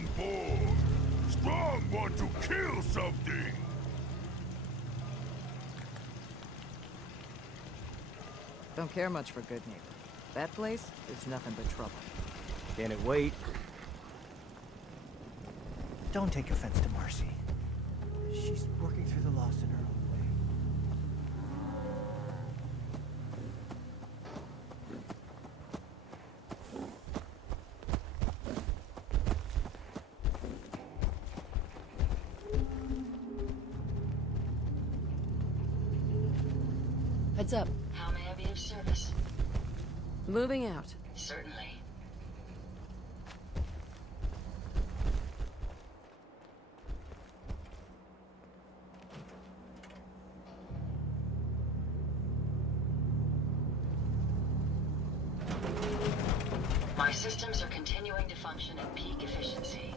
Strong boy! Strong want to kill something! Don't care much for good neighbor. That place is nothing but trouble. Can it wait? Don't take offense to Marcy. She's working through the loss in her own way. Heads up. How may I be of service? Moving out. Certainly. My systems are continuing to function at peak efficiency.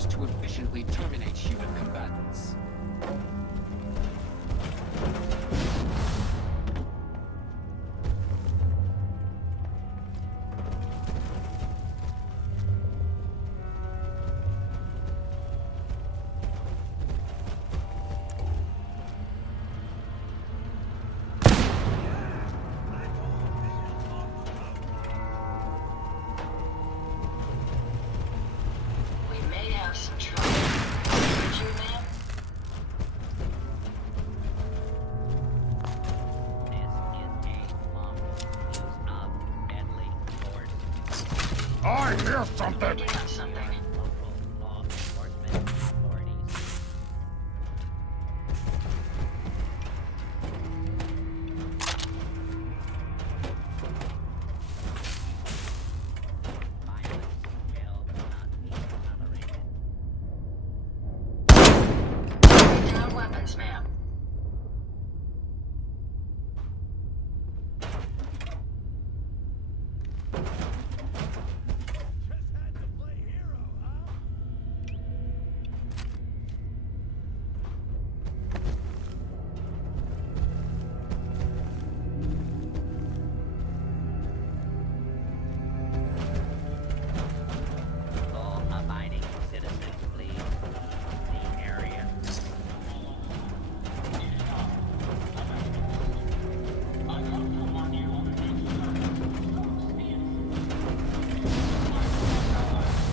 systems to efficiently terminate human combatants. We may have some trouble. Would you, ma'am? I hear something! Picking up something. Lay down weapons, ma'am. Law-abiding citizens, please. The area.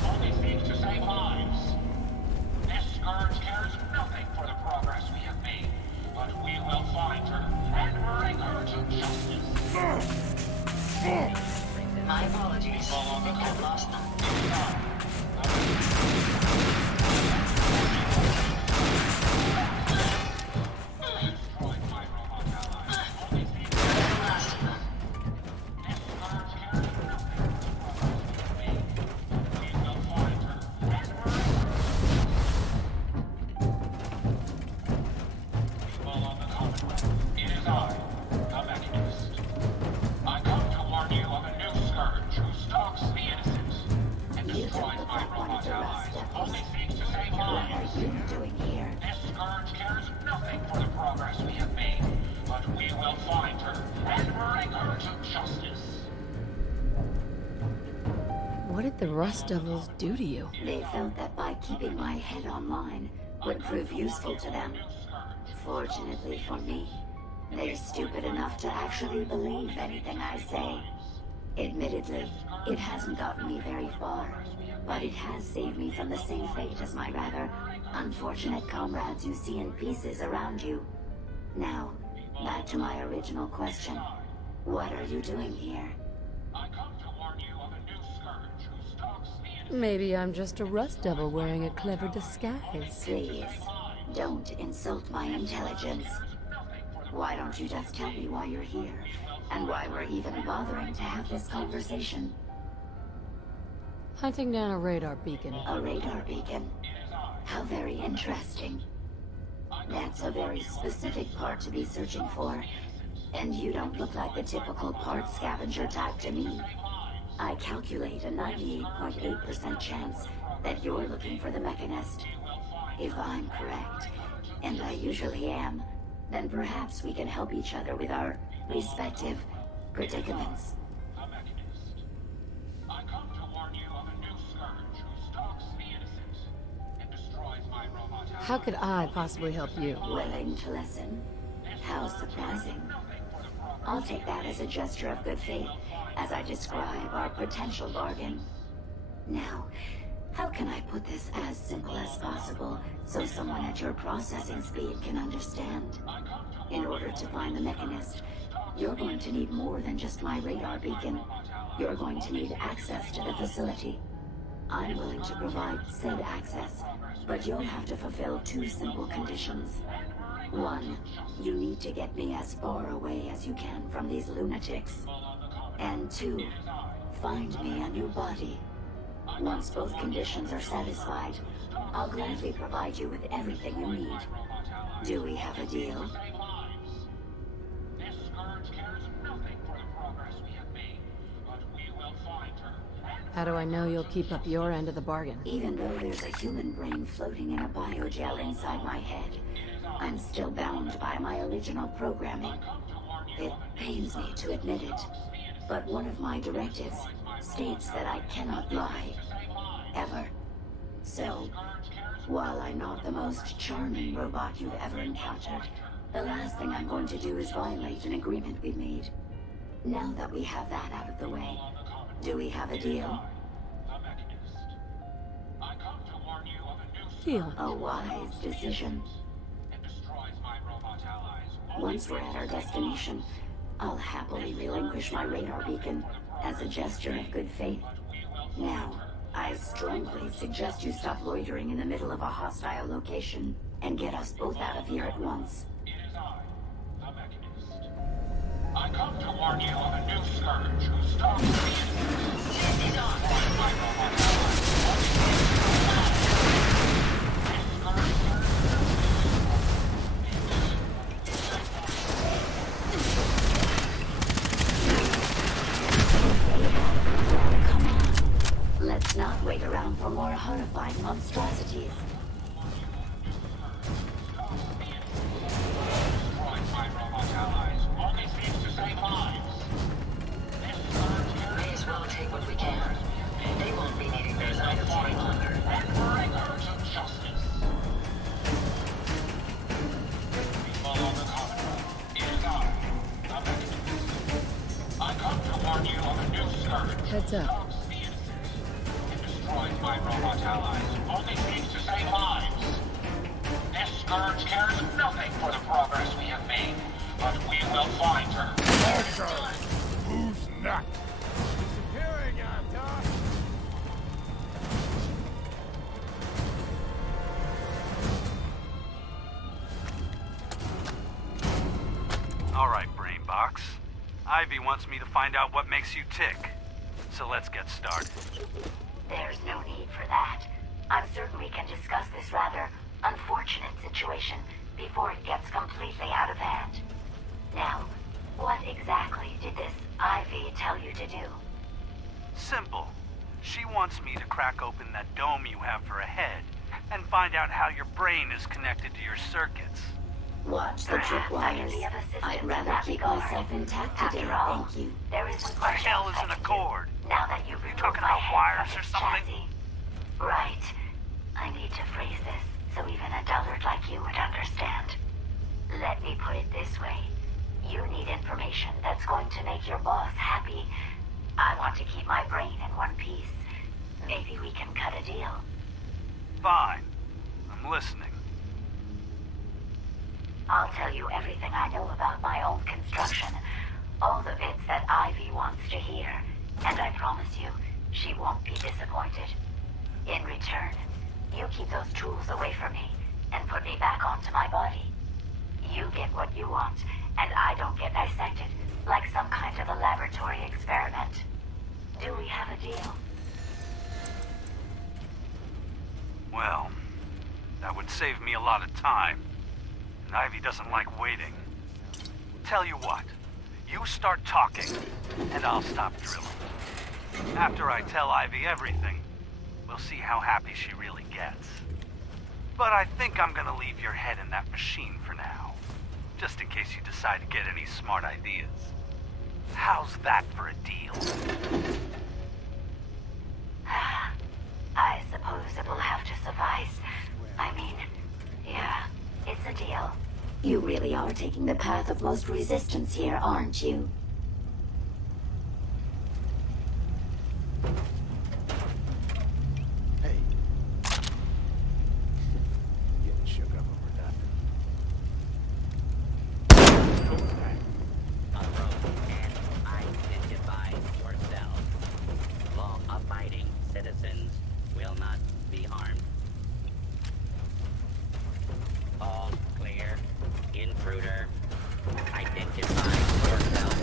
Only seeks to save lives. This scourge cares nothing for the progress we have made, but we will find her and bring her to justice. My apologies. I think I lost them. Destroyed my robot allies. Only seeks to The last of them. this scourge cares nothing for the progress we have made. We will find her and bring her to justice. People of the Commonwealth, it is I, the Mechanist. I come to warn you of a new scourge who stalks the innocent and destroys my robot allies. Only seeks to save lives. What are you doing here? This scourge cares nothing for the progress we have made, but we will find her and bring her to justice. What did the Rust Devils do to you? They felt that by keeping my head online would prove useful to them. Fortunately for me, they're stupid enough to actually believe anything I say. Admittedly, it hasn't gotten me very far, but it has saved me from the same fate as my rather unfortunate comrades you see in pieces around you. Now, back to my original question. What are you doing here? I come to warn you of a new scourge who stalks the innocent. Maybe I'm just a Rust Devil wearing a clever disguise. Please, don't insult my intelligence. Why don't you just tell me why you're here, and why we're even bothering to have this conversation? Hunting down a radar beacon. A radar beacon. How very interesting. That's a very specific part to be searching for, and you don't look like the typical part scavenger type to me. I calculate a 98.8% chance that you're looking for the Mechanist. If I'm correct, and I usually am, then perhaps we can help each other with our respective predicaments. The Mechanist. I come to warn you of a new scourge who stalks the innocent and destroys my robot allies. How could I possibly help you? Willing to listen? How surprising. I'll take that as a gesture of good faith as I describe our potential bargain. Now, how can I put this as simple as possible so someone at your processing speed can understand? In order to find the Mechanist, you're going to need more than just my radar beacon. You're going to need access to the facility. I'm willing to provide said access, but you'll have to fulfill two simple conditions. One, you need to get me as far away as you can from these lunatics. And two, find me a new body. Once both conditions are satisfied, I'll gladly provide you with everything you need. Do we have a deal? This scourge cares nothing for the progress we have made, but we will find her and How do I know you'll keep up your end of the bargain? Even though there's a human brain floating in a biogel inside my head, I'm still bound by my original programming. It pains me to admit it, but one of my directives states that I cannot lie. Ever. So, while I'm not the most charming robot you've ever encountered, the last thing I'm going to do is violate an agreement we've made. Now that we have that out of the way, do we have a deal? Deal. A wise decision. Once we're at our destination, I'll happily relinquish my radar beacon as a gesture of good faith. Now, I strongly suggest you stop loitering in the middle of a hostile location and get us both out of here at once. It is I, the Mechanist. I come to warn you of a new scourge who stalks the innocent. It is I, my robot ally. Let's not wait around for more horrifying monstrosities. My robot allies only seems to save lives. May as well take what we can. They won't be needing those items any longer. Rigors of justice. People on the common road. It is I, the Mechanist. I come to warn you of a new scourge. Heads up. Destroys my robot allies, only seems to save lives. This scourge cares nothing for the progress we have made, but we will find her. Okay. Who's next? Disappearing, Doc. All right, Brainbox. Ivy wants me to find out what makes you tick. So let's get started. There's no need for that. I'm certain we can discuss this rather unfortunate situation before it gets completely out of hand. Now, what exactly did this Ivy tell you to do? Simple. She wants me to crack open that dome you have for a head and find out how your brain is connected to your circuits. Watch the tripwires. I'd rather keep myself intact today, thank you. There isn't What the hell is an accord? Now that you've You removed talking my about head wires from or its something? chassis. Right. I need to phrase this so even a dullard like you would understand. Let me put it this way. You need information that's going to make your boss happy. I want to keep my brain in one piece. Maybe we can cut a deal. Fine. I'm listening. I'll tell you everything I know about my own construction. All the bits that Ivy wants to hear. And I promise you, she won't be disappointed. In return, you keep those tools away from me and put me back onto my body. You get what you want, and I don't get dissected like some kind of a laboratory experiment. Do we have a deal? Well, that would save me a lot of time. And Ivy doesn't like waiting. Tell you what, you start talking, and I'll stop drilling. After I tell Ivy everything, we'll see how happy she really gets. But I think I'm gonna leave your head in that machine for now, just in case you decide to get any smart ideas. How's that for a deal? I suppose it will have to suffice. I mean, yeah, it's a deal. You really are taking the path of most resistance here, aren't you? Hey. Getting shook up over nothing. Approach and identify yourself. Law-abiding citizens will not be harmed. All clear. Intruder, identify yourself.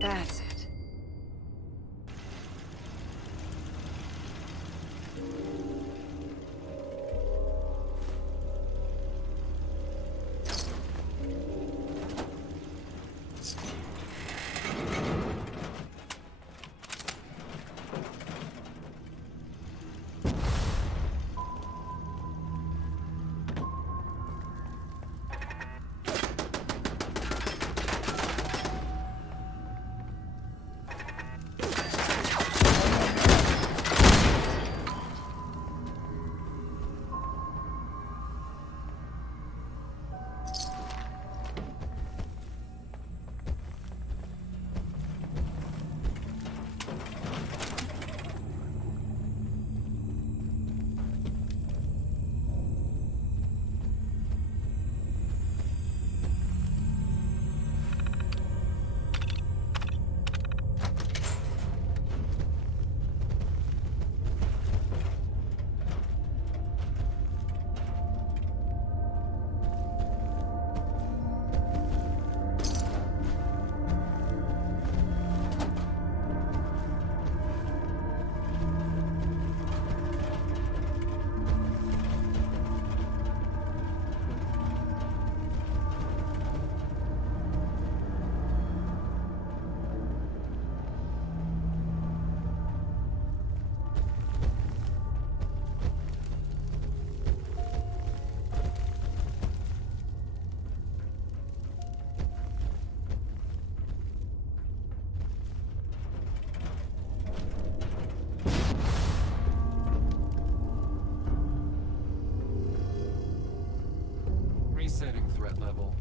That's it. Resetting threat level.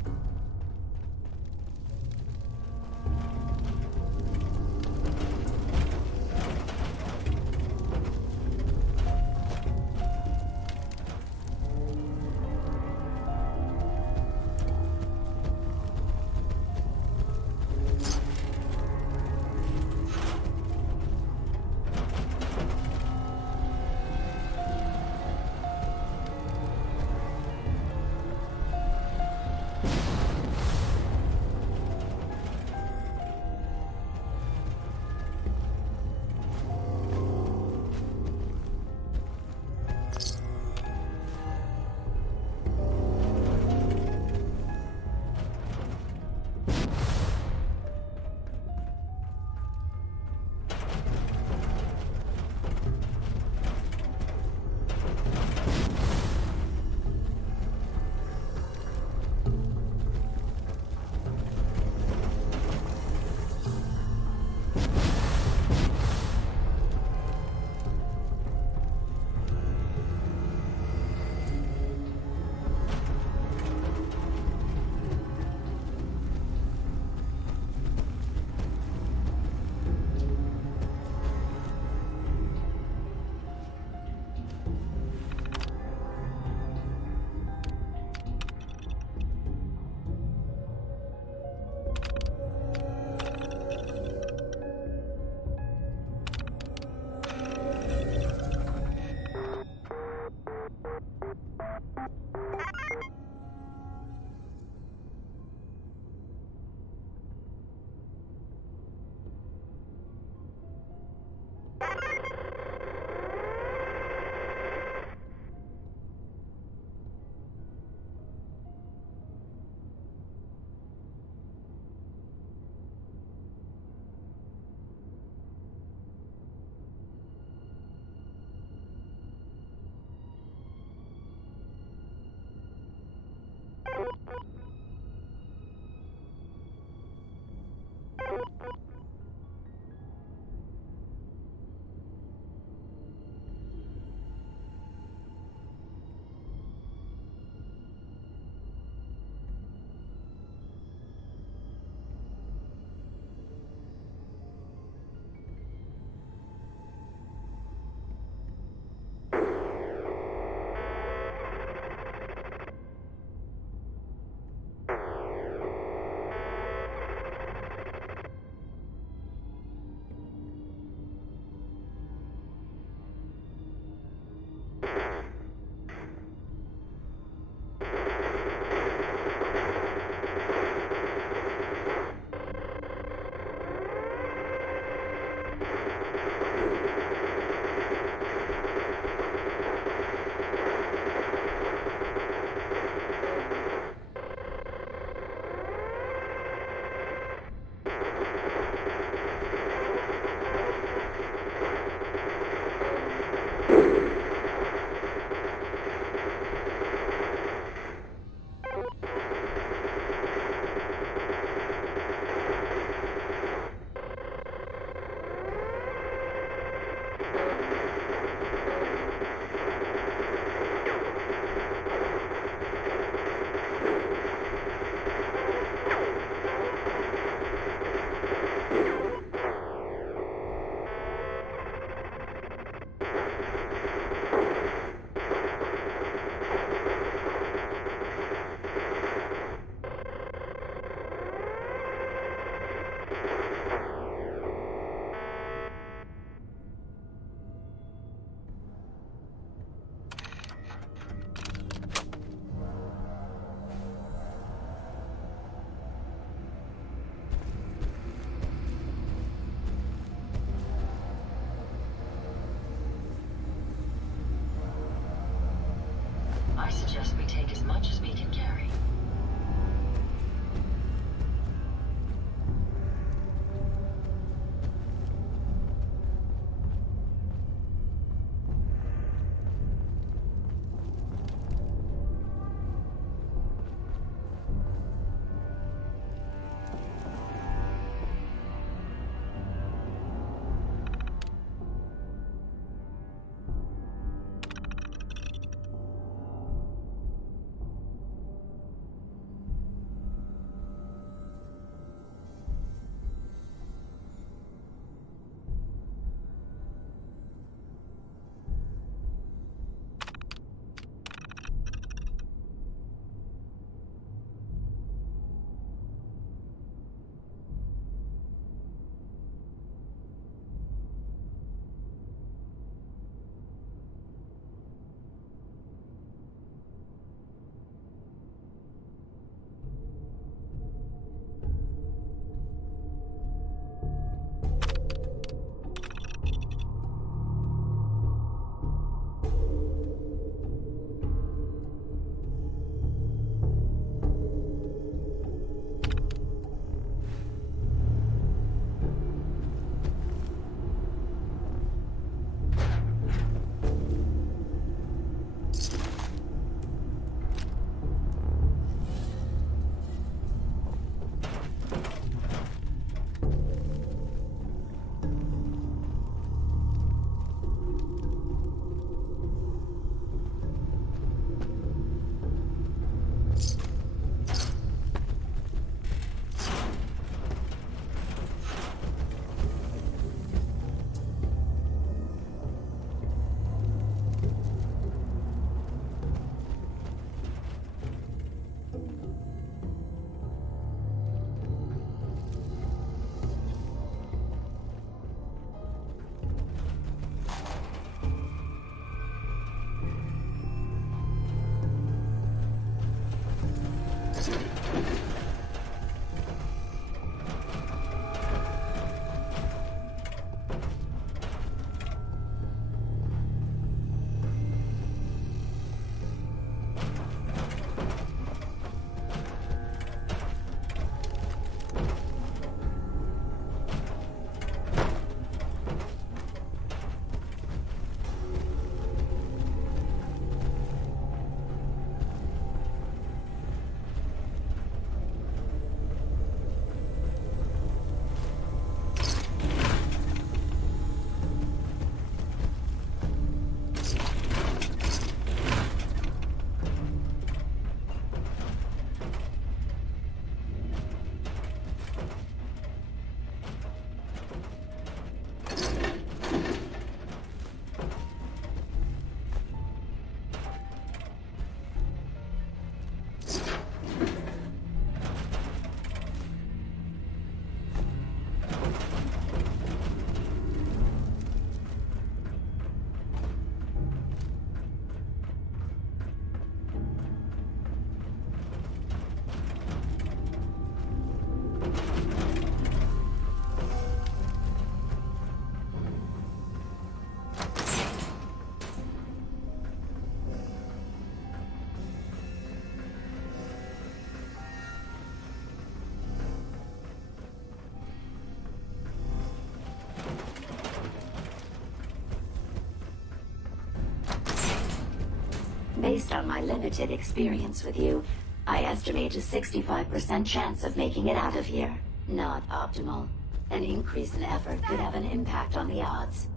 Based on my limited experience with you, I estimate a 65% chance of making it out of here. Not optimal. An increase in effort could have an impact on the odds.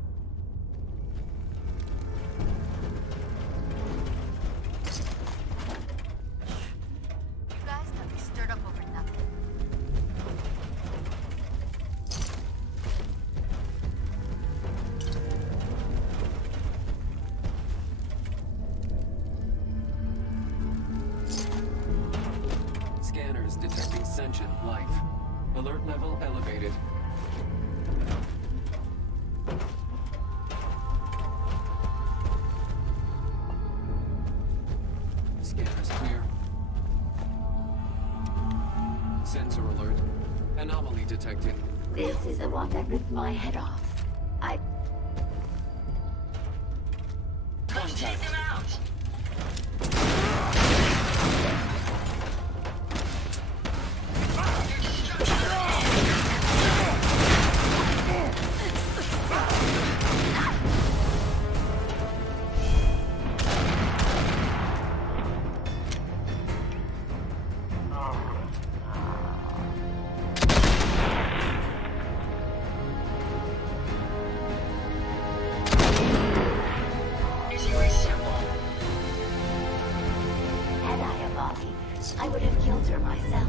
You guys got me stirred up over nothing. Scanners detecting sentient life. Alert level elevated. Scanners clear. Sensor alert. Anomaly detected. This is the one that ripped my head off. Let's take them out! I would have killed her myself.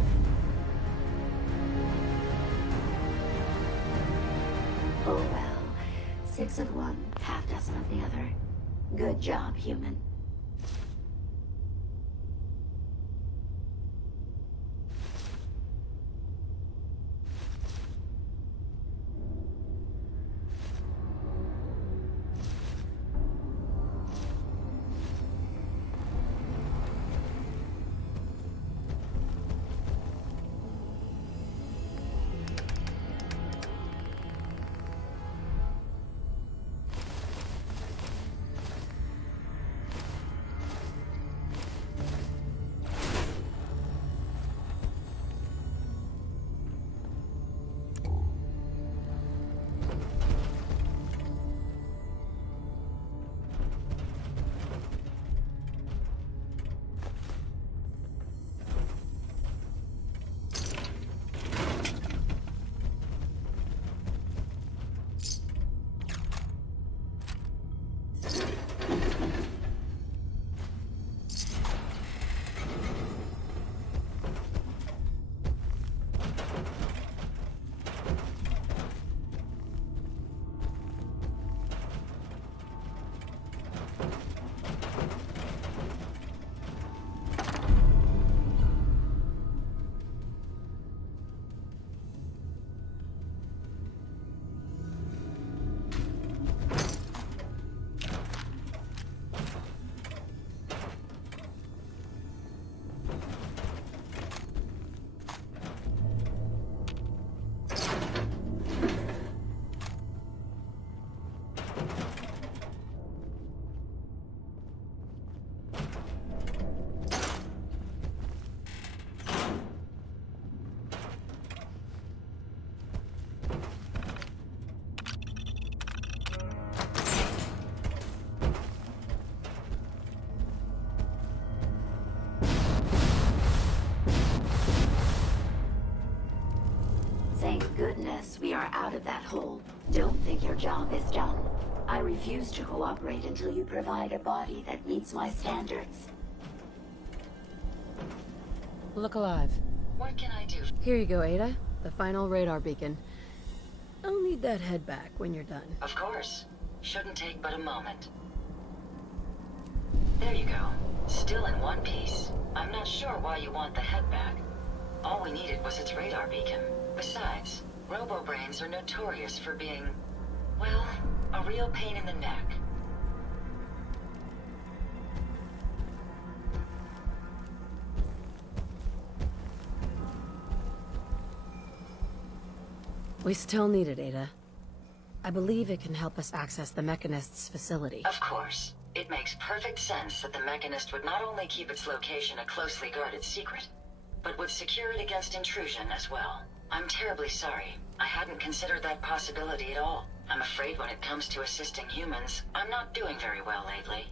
Oh well. 6 of one, half dozen of the other. Good job, human. Thank goodness we are out of that hole. Don't think your job is done. I refuse to cooperate until you provide a body that meets my standards. Look alive. What can I do? Here you go, Ada. The final radar beacon. I'll need that head back when you're done. Of course. Shouldn't take but a moment. There you go. Still in one piece. I'm not sure why you want the head back. All we needed was its radar beacon. Besides, robo-brains are notorious for being, well, a real pain in the neck. We still need it, Ada. I believe it can help us access the Mechanist's facility. Of course. It makes perfect sense that the Mechanist would not only keep its location a closely guarded secret, but would secure it against intrusion as well. I'm terribly sorry. I hadn't considered that possibility at all. I'm afraid when it comes to assisting humans, I'm not doing very well lately.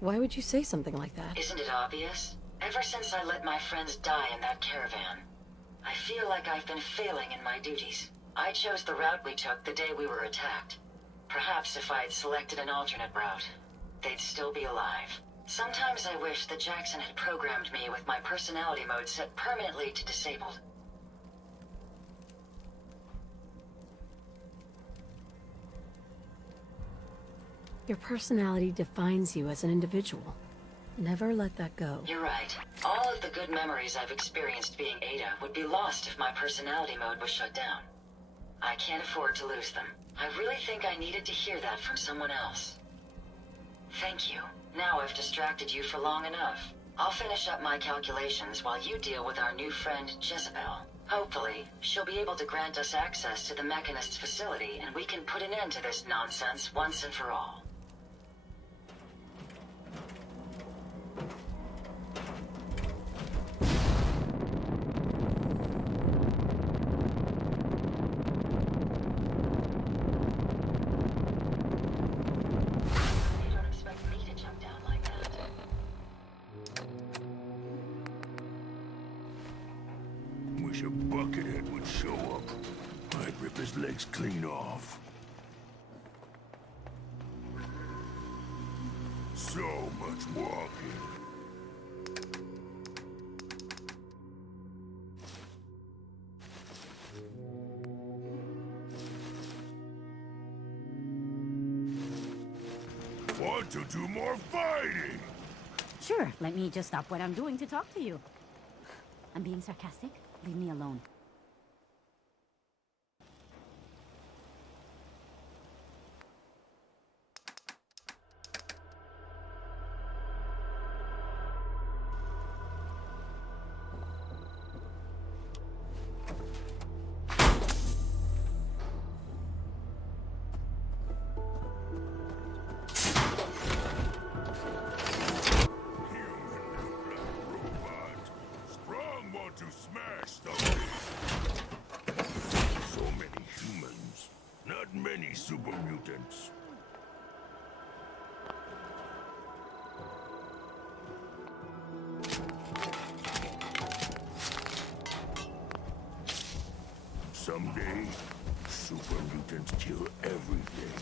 Why would you say something like that? Isn't it obvious? Ever since I let my friends die in that caravan, I feel like I've been failing in my duties. I chose the route we took the day we were attacked. Perhaps if I had selected an alternate route, they'd still be alive. Sometimes I wish that Jackson had programmed me with my personality mode set permanently to disabled. Your personality defines you as an individual. Never let that go. You're right. All of the good memories I've experienced being Ada would be lost if my personality mode was shut down. I can't afford to lose them. I really think I needed to hear that from someone else. Thank you. Now I've distracted you for long enough. I'll finish up my calculations while you deal with our new friend, Jezebel. Hopefully, she'll be able to grant us access to the Mechanist's facility, and we can put an end to this nonsense once and for all. Wish a buckethead would show up. I'd rip his legs clean off. So much walking. Want to do more fighting? Sure, let me just stop what I'm doing to talk to you. I'm being sarcastic. Leave me alone. To smash them. So many humans, not many super mutants. Someday, super mutants kill everything.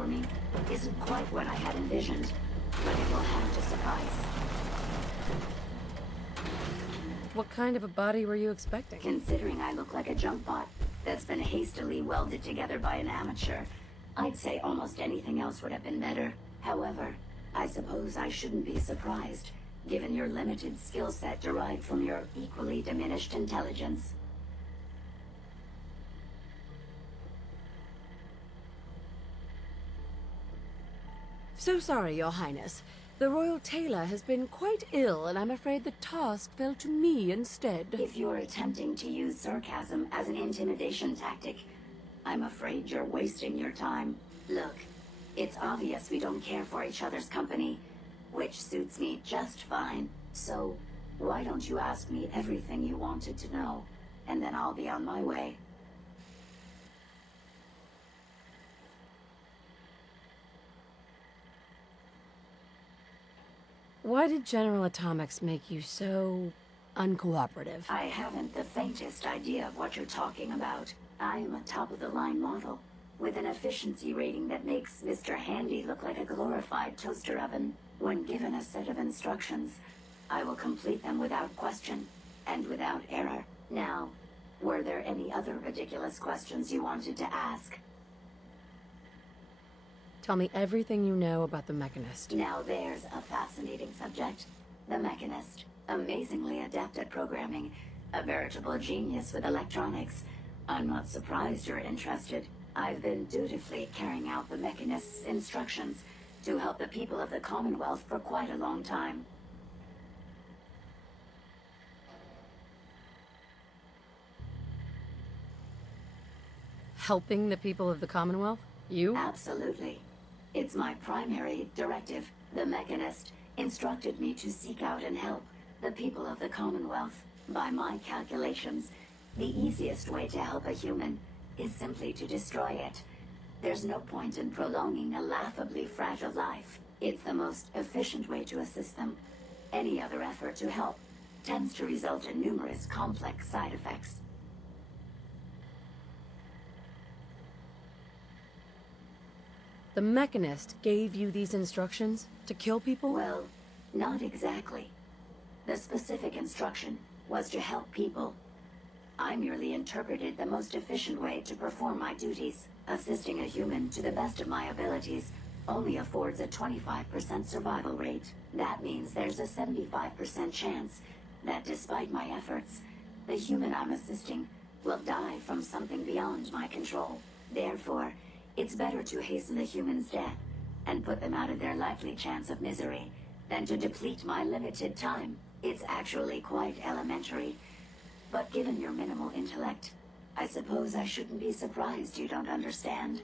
for me isn't quite what I had envisioned, but it will have to suffice. What kind of a body were you expecting? Considering I look like a junk bot that's been hastily welded together by an amateur, I'd say almost anything else would have been better. However, I suppose I shouldn't be surprised, given your limited skill set derived from your equally diminished intelligence. So sorry, Your Highness. The Royal Tailor has been quite ill, and I'm afraid the task fell to me instead. If you're attempting to use sarcasm as an intimidation tactic, I'm afraid you're wasting your time. Look, it's obvious we don't care for each other's company, which suits me just fine. So, why don't you ask me everything you wanted to know, and then I'll be on my way. Why did General Atomics make you so uncooperative? I haven't the faintest idea of what you're talking about. I am a top-of-the-line model, with an efficiency rating that makes Mr. Handy look like a glorified toaster oven. When given a set of instructions, I will complete them without question, and without error. Now, were there any other ridiculous questions you wanted to ask? Tell me everything you know about the Mechanist. Now there's a fascinating subject. The Mechanist. Amazingly adept at programming. A veritable genius with electronics. I'm not surprised you're interested. I've been dutifully carrying out the Mechanist's instructions to help the people of the Commonwealth for quite a long time. Helping the people of the Commonwealth? You? Absolutely. It's my primary directive. The Mechanist instructed me to seek out and help the people of the Commonwealth. By my calculations, the easiest way to help a human is simply to destroy it. There's no point in prolonging a laughably fragile life. It's the most efficient way to assist them. Any other effort to help tends to result in numerous complex side effects. The Mechanist gave you these instructions to kill people? Well, not exactly. The specific instruction was to help people. I merely interpreted the most efficient way to perform my duties. Assisting a human to the best of my abilities only affords a 25% survival rate. That means there's a 75% chance that despite my efforts, the human I'm assisting will die from something beyond my control. Therefore, it's better to hasten the human's death and put them out of their likely chance of misery than to deplete my limited time. It's actually quite elementary. But given your minimal intellect, I suppose I shouldn't be surprised you don't understand.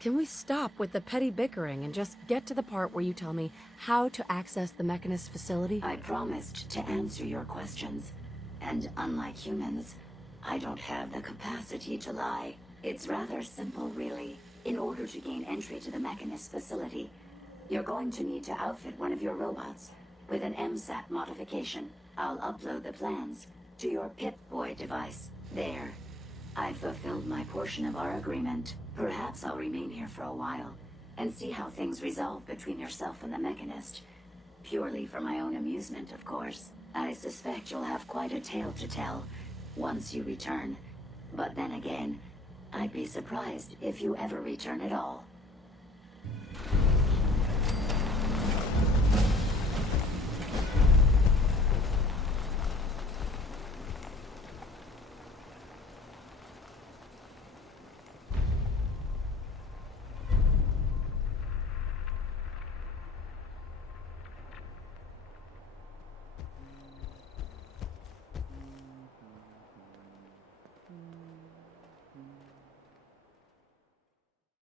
Can we stop with the petty bickering and just get to the part where you tell me how to access the Mechanist facility? I promised to answer your questions. And unlike humans, I don't have the capacity to lie. It's rather simple, really. In order to gain entry to the Mechanist facility, you're going to need to outfit one of your robots with an MSAT modification. I'll upload the plans to your Pip-Boy device. There. I've fulfilled my portion of our agreement. Perhaps I'll remain here for a while and see how things resolve between yourself and the Mechanist. Purely for my own amusement, of course. I suspect you'll have quite a tale to tell once you return. But then again, I'd be surprised if you ever return at all.